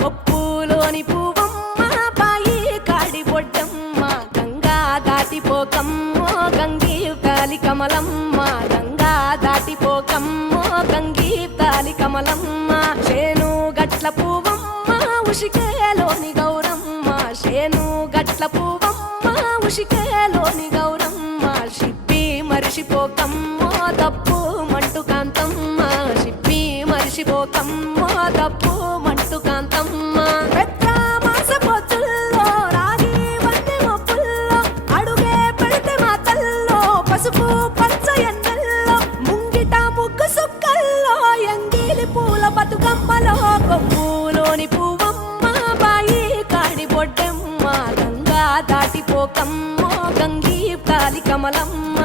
కొప్పులోని పువ్వమ్మ బాయి కాడి బొడ్డమ్మ గంగా దాటిపోకమ్మో గంగీ తాలి కమలమ్మ గంగా దాటిపోకమ్మో గంగీ తాలి కమలమ్మ చేను గట్ల పువ్వమ్మ ఉషికేలోని గౌరమ్మ చేను గట్ల పువ్వమ్మ ఉషికేలోని గౌరమ్మ షిప్పి మరిషిపోకమ్మో తప్పు మంటు కాంతమ్మ షిప్పి మరిషిపోకమ్మో తప్పు మంటు కాంతమ్మ పెద్ద మాస పొత్తుల్లో రాగి వన్నె మొప్పుల్లో అడుగే పెడితే మా తల్లో పసుపు పచ్చ ఎన్నెల్లో ముంగిట ముగ్గు సుక్కల్లో ఎంగిలి పూల బతుకమ్మలో కొప్పులోని పువ్వమ్మ బాయి కాడి బొడ్డెమ్మ గంగా దాటిపోకమ్మో గంగీ తాలి కమలమ్మ